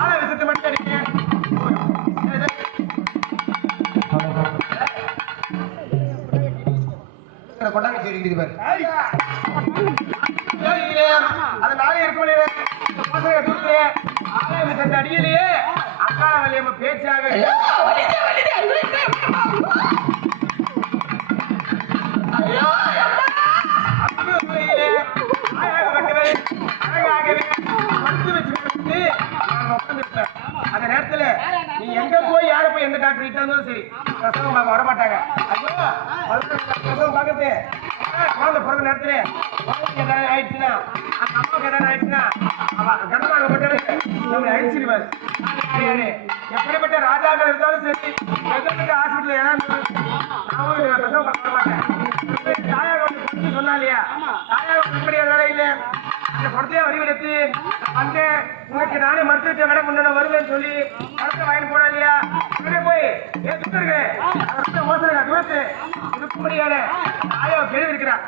ஆளை விசத்து மட்டும் அடிக்க கொண்டாங்க சொல்லிட்டு பாரு அது நாளே இருக்க ஆளை விசத்து அடியிலேயே அக்கா வழியம்ம பேச்சாக அந்த நேரத்துல நீ எங்க போய் யார போய் எந்த டாக்டர் இருந்தாலும் சரி பிரசவம் பார்க்க வர மாட்டாங்க. பிரசவம் பார்க்கறது குழந்தை பிறகு நேரத்துல ஏதாவது ஆயிடுச்சுன்னா அந்த அம்மாவுக்கு ஏதாவது ஆயிடுச்சுன்னா கனமாகப்பட்டது அழிச்சிருவாரு. எப்படிப்பட்ட ராஜாக்கள் இருந்தாலும் சரி எங்கப்பட்ட ஹாஸ்பிட்டல் ஏதாவது பிரசவம் பார்க்க வர மாட்டேன். தாயாக சொன்னா இல்லையா தாயாக இப்படி வேலை இல்லை அந்த குடத்தையே வடிவெடுத்து வந்து உனக்கு நானே மருத்துவத்தை விட முன்ன வருவேன்னு சொல்லி மருத்துவ வாங்கி போனா இல்லையா உடனே போய் ஏன் சுத்தருக்கு தூரத்து இருக்கும்படியான தாயா கேள்வி இருக்கிறான்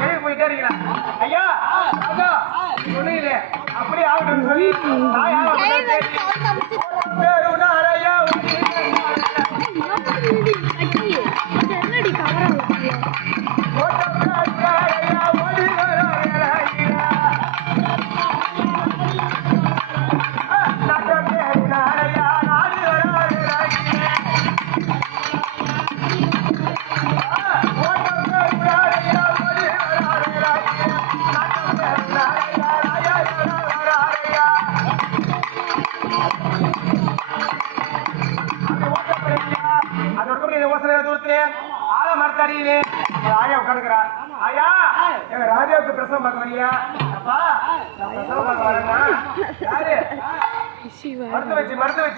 கேள்வி போயிட்டே இருக்கிறான். ஐயா ராஜா சொன்னீங்களே அப்படி ஆகட்டும் சொல்லி தாயா ராஜாவுக்கு பிரசவம் பார்க்க வரியா? அப்பா பிரசவம் பார்க்க வரேன்னா யாரு மருத்துவ வச்சு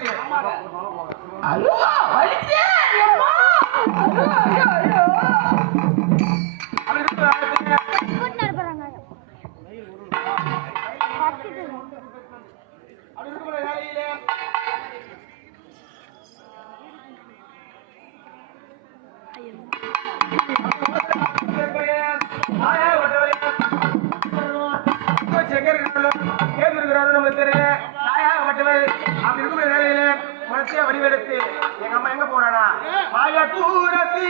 வடிவெடுத்து எங்க அம்மா எங்க போறானா மாயா கூரத்தி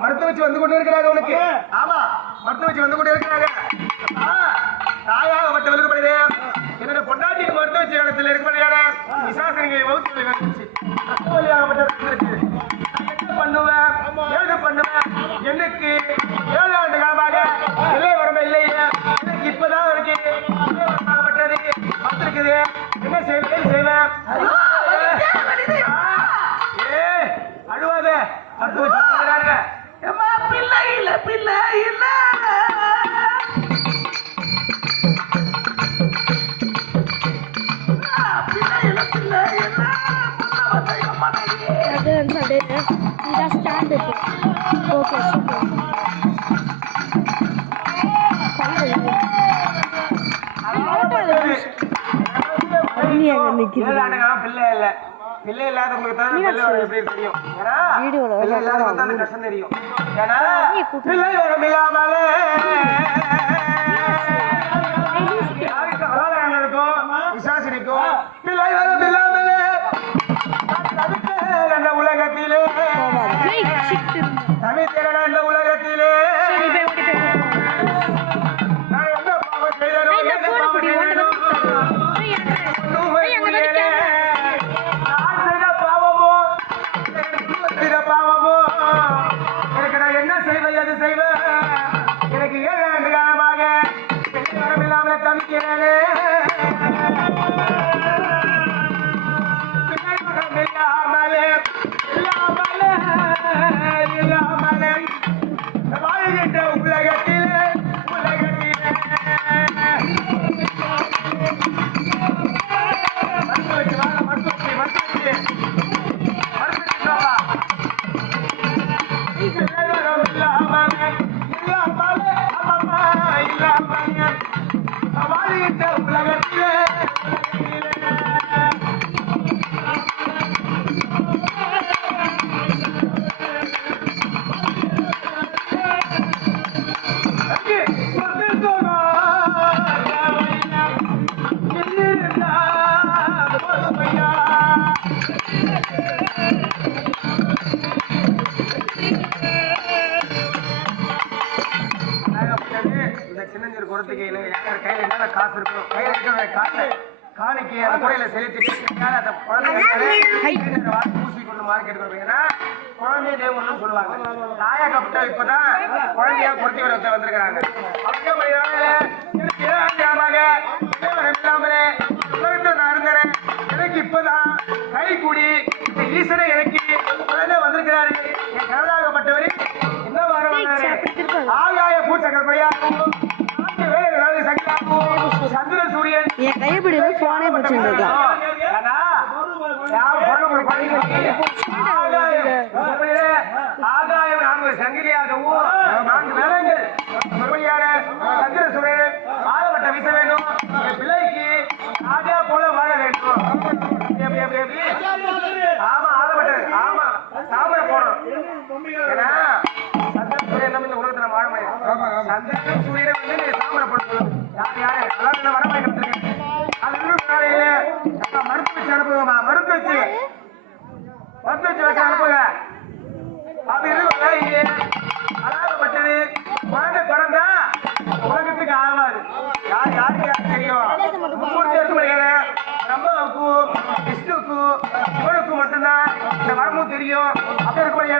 மருத்துவ வச்சு வந்து கொண்டு இருக்கிறாங்க உனக்கு. ஆமா மருத்துவ வச்சு வந்து கொண்டு இருக்கிறாங்க. தாயாகப்பட்டவர்களுக்கு படுது என்னோட பொண்டாட்டிக்கு மருத்துவ வச்சு இடத்துல இருக்க விசாசனிகை வகுத்து என்ன பண்ணுவேன் ஏது பண்ணுவேன் எனக்கு 7 ஆண்டு காலமாக இல்லை வரம்பு இல்லையே எனக்கு இப்பதான் இருக்கு பட்டது பத்திருக்குது என்ன செய்வேன் அழுவாத பிள்ளை இல்ல பிள்ளை இல்ல பிள்ளை இல்ல பிள்ளை இல்லாதவங்களுக்கு தான் பிள்ளை எப்படி தெரியும். ஏன்னா பிள்ளை இல்லாதவங்களுக்கு தான் அந்த கஷ்டம் தெரியும். ஏன்னா பிள்ளை வரம் இல்லாமலே விசாசினிக்கும் பிள்ளை வரம் இல்லாமலே தவித்த உலகத்திலே தவித்திரன இந்த உலகத்திலே நான் என்ன பாவம் செய்தனோ என்ன பாவம் செய்தனோ நான் செய்த பாவமோ செய்த பாவமோ எனக்கு நான் என்ன செய்வேன் எது செய்வேன் எனக்கு 7 ஆண்டு காலமாக வரம் இல்லாமல் தவிக்கிறேனே வாழ்கின்ற உலகத்திலே கையில என்ன காசு இருக்கும் கையில இருக்கிற காசு காணிக்கு அந்த முறையில செலுத்திட்டு அந்த குழந்தை பூசி கொண்டு மார்க்கெட் கொடுப்பீங்கன்னா குழந்தை தேவன்னு சொல்லுவாங்க. நாயகப்பட்ட இப்பதான் குழந்தையா பொருத்தி வரத்தை வந்திருக்கிறாங்க. எனக்கு இப்பதான் கை கூடி இந்த ஈஸ்வரை எனக்கு குழந்தை வந்திருக்கிறாரு. என் கனடாகப்பட்டவரை என்ன வர ஆகாய பூச்சக்கரையாகவும் சந்திர சூரியன் என் கைப்பிடி போனே பிடிச்சிருந்தது ஆகாயம் 4 சங்கிலியாகவும் 4 வேதங்கள் சந்திர சூரியன் ஆலவட்ட வீச வேண்டும். பிள்ளைக்கு ஆகா போல வாழ வேண்டும். ஆமா ஆலவட்ட ஆமா தாமரை போடணும். ஏன்னா சந்திர சூரியன் நம்ம இந்த உலகத்துல வாழ முடியாது. சந்திர சூரியனை வந்து நீங்க தாமரை போடணும். யாரு அதாவது வர வாங்கிட்டு அது மருத்துவ வச்சு அனுப்புங்கம்மா. மருத்துவ வச்சு வச்சு அனுப்புங்க. அப்படி இருக்கு அழகப்பட்டது குழந்தை பிறந்தா உலகத்துக்கு ஆகாது. யாருக்கு தெரியும் பிரம்மாவுக்கும் விஷ்ணுக்கும் இவனுக்கும் மட்டும்தான் இந்த வரமும் தெரியும். அப்படி இருக்கக்கூடிய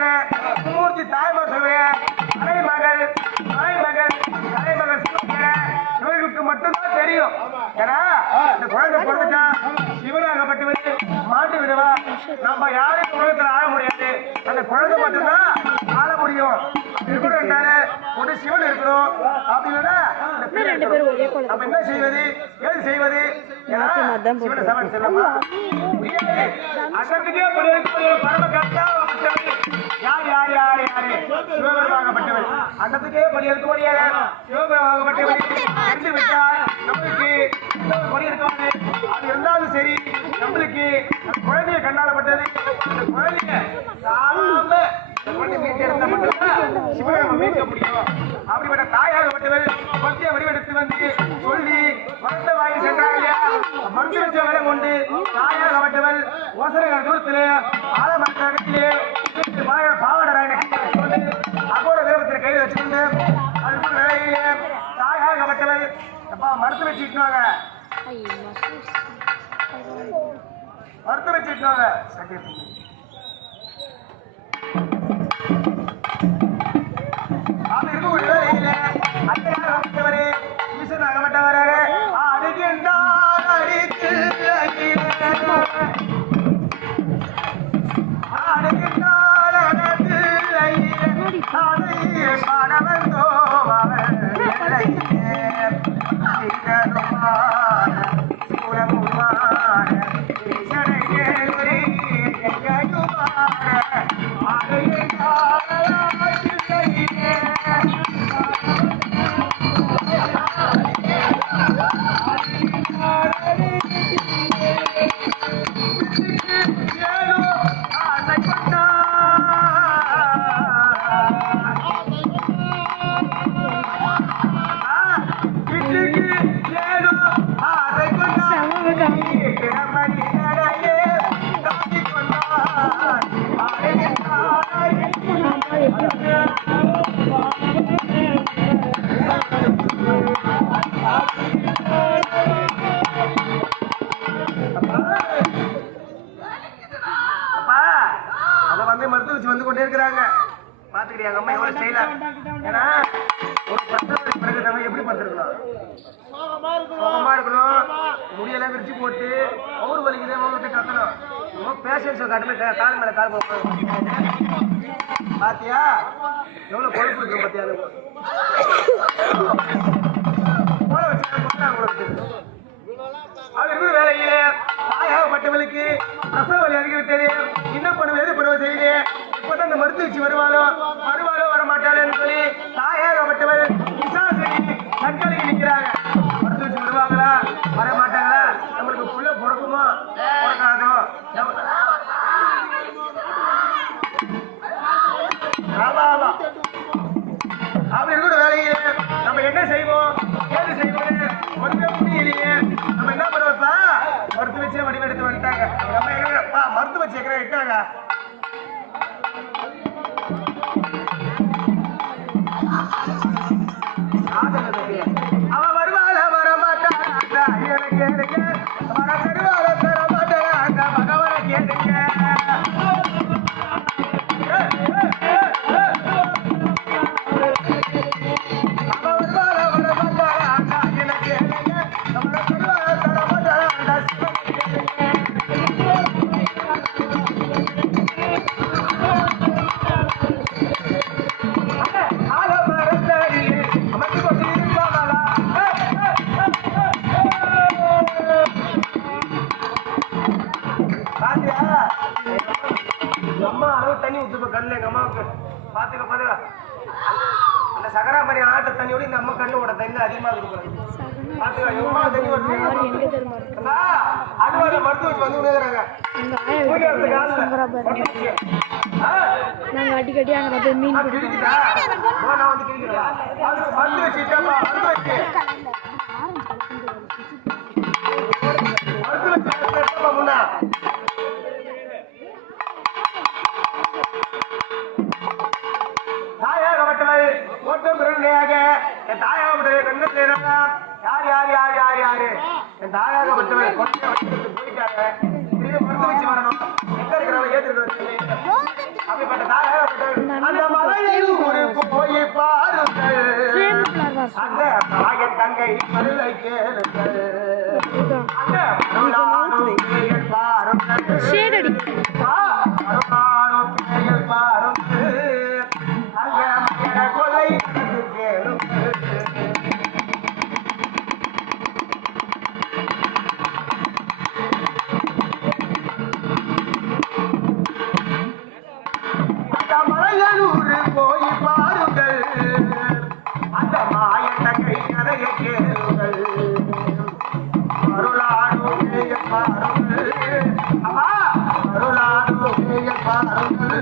மும்மூர்த்தி தாய்மார் சொல்லுவேன் தலைமகள் இவர்களுக்கு மட்டும்தான் தெரியும். ஏன்னா இந்த குழந்தை பிறந்துட்டா சிவனாகப்பட்டவர் மாட்டு விடுவா. நம்ம யாரும் உலகத்தில் ஆள முடியாது. அந்த குழந்தை மட்டும்தான் ஆள முடியும். இருக்கணும்னால ஒரு சிவன் இருக்கணும். அப்படி இல்லைன்னா நம்ம என்ன செய்வது ஏது செய்வது அசத்துக்கே பரம கர்த்தா யார் யார் யார் யாரு சிவபெருமாகப்பட்டவர் அண்டத்துக்கே பலி இருக்க முடியாது. சிவபெருமாகப்பட்டவர் சென்று விட்டால் நம்மளுக்கு பலி இருக்காது. அது இருந்தாலும் சரி நம்மளுக்கு குழந்தைய கண்ணாடப்பட்டது. அந்த குழந்தைய சாம குழந்தை மீட்டு எடுத்த மட்டும்தான் சிவபெருமா மீட்க முடியும். அப்படிப்பட்ட தாயாகப்பட்டவர் பத்திய வடிவெடுத்து வந்து சொல்லி மருந்த வாங்கி சென்றாங்க. மருந்து வச்ச வரை கொண்டு தாயாகப்பட்டவர் ஓசனைகள் தூரத்திலே ஆலமரத்திலே பாவடராயனை அகோர கிரகத்தில் கையில் வச்சுக்கொண்டு அதுக்கு வேலையிலே தாயாகப்பட்டவர் மருத்துவ வச்சுக்கிட்டாங்க. மருத்துவ வச்சுக்கிட்டாங்க. அப்படி இருக்க ஒரு வேலையில அத்தையாகப்பட்டவர் ஈஸ்வரனாகப்பட்டவர் அடிக்கின்றார் அடித்து அடிக்கின்றார் அடத்து அதை பணவந்தோ அவர் அப்பா அத வந்து மருத்துவ வச்சு வந்து கொண்டே இருக்கிறாங்க. பாத்துக்கிறியா எங்க அம்மா எவ்வளவு ஸ்டைலா? ஏன்னா ஒரு பிரச்சனை பிறகு நம்ம எப்படி படுத்திருக்கணும்? சோகமா இருக்கணும், முடியெல்லாம் விரிச்சு போட்டு அவரு வலிக்குதே அவங்ககிட்ட கத்தணும். பேஷன்ஸ் காட்டுல கால் மேல கால் போடணும். பாத்தியா எவ்வளவு கொழுப்பு இருக்கு பாத்தியா? போல வச்சு அவர் இருக்கிற வேலையிலே தாயாகப்பட்டவளுக்கு பிரசவ வலி அறிவித்தது. என்ன பண்ணுவது எது பண்ணுவது செய்யுது. இப்பதான் இந்த மருத்துவச்சி வருவாளோ வரமாட்டாளேன்னு சொல்லி தாயாகப்பட்டவள் விசாரணை தற்காலிக்கு நிற்கிறாங்க. மருத்துவச்சி வருவாங்களா வரமாட்டாங்களா, நம்மளுக்கு புள்ள பிறக்குமோ பிறக்காதோ, அப்படி இருக்கிற வேலையை நம்ம என்ன செய்வோம் ஏது செய்வோம் ஒன்றும் முடியலையே. நம்ம என்ன பண்ணுவோம்ப்பா, மருத்துவ வச்சு வடிவெடுத்து வந்துட்டாங்க. நம்ம எங்கப்பா மருத்துவ வச்சு எங்க இட்டாங்க. அவ வருவாள வரமாட்டாங்க எனக்கு வர தருவாள தர மாட்டாங்க பகவனை கேட்டுங்க. அம்மா அளவு தண்ணி ஊத்துப்ப கண்ணுல எங்க அம்மாவுக்கு பாத்துக்க பாத்துக்க. அந்த சகராமரி ஆட்ட தண்ணியோட இந்த அம்மா கண்ணு ஓட தண்ணி அதிகமா இருக்கு பாத்துக்க. எங்க அம்மா தண்ணி வருது அதுவாரி மருத்துவ வந்து உணர்றாங்க. நாங்க அடிக்கடி அங்க போய் மீன் கிழிக்குதா நான் வந்து கிழிக்கிறா மருந்து வச்சுட்டாப்பா மருந்து வச்சு முன்னா தாயாகப்பட்டவர் ஓட்டம் பிறந்தையாக என் தாயாகப்பட்டவர் என்ன செய்யறாங்க? யார் யார் யார் யார் யாரு என் தாயாகப்பட்டவர் போயிட்டாங்க. திரும்பி மருந்து வச்சு வரணும். எங்க இருக்கிறவங்க ஏற்றுக்கிறது அப்படிப்பட்ட தாயாகப்பட்டவர் அந்த மலையில் ஒரு போய் பாருங்கள், அந்த தாயன் தங்கை மருளை கேளுங்கள், அந்த பாருங்கள் ஷேடடி போய் பாருங்கள், அந்த மாய தங்கை கதையை கேளுங்கள், அருளாடும் பாருங்கள், அம்மா அருளாடும் பாருங்கள்.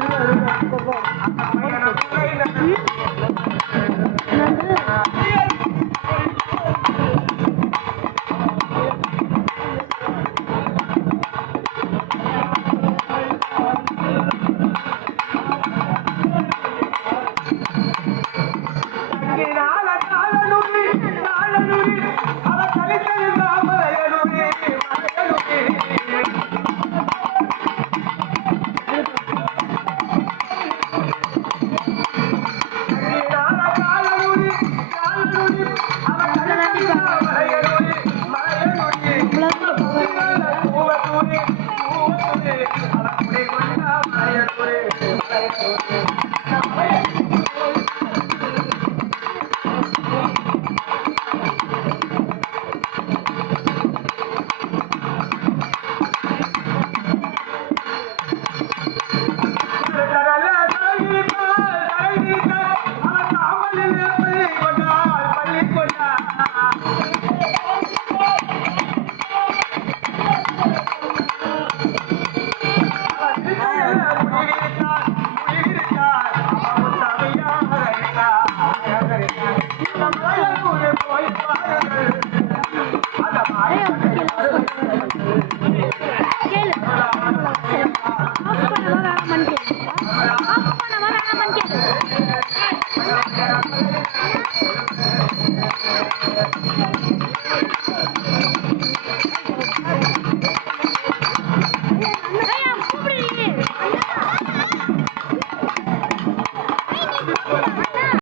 கேளு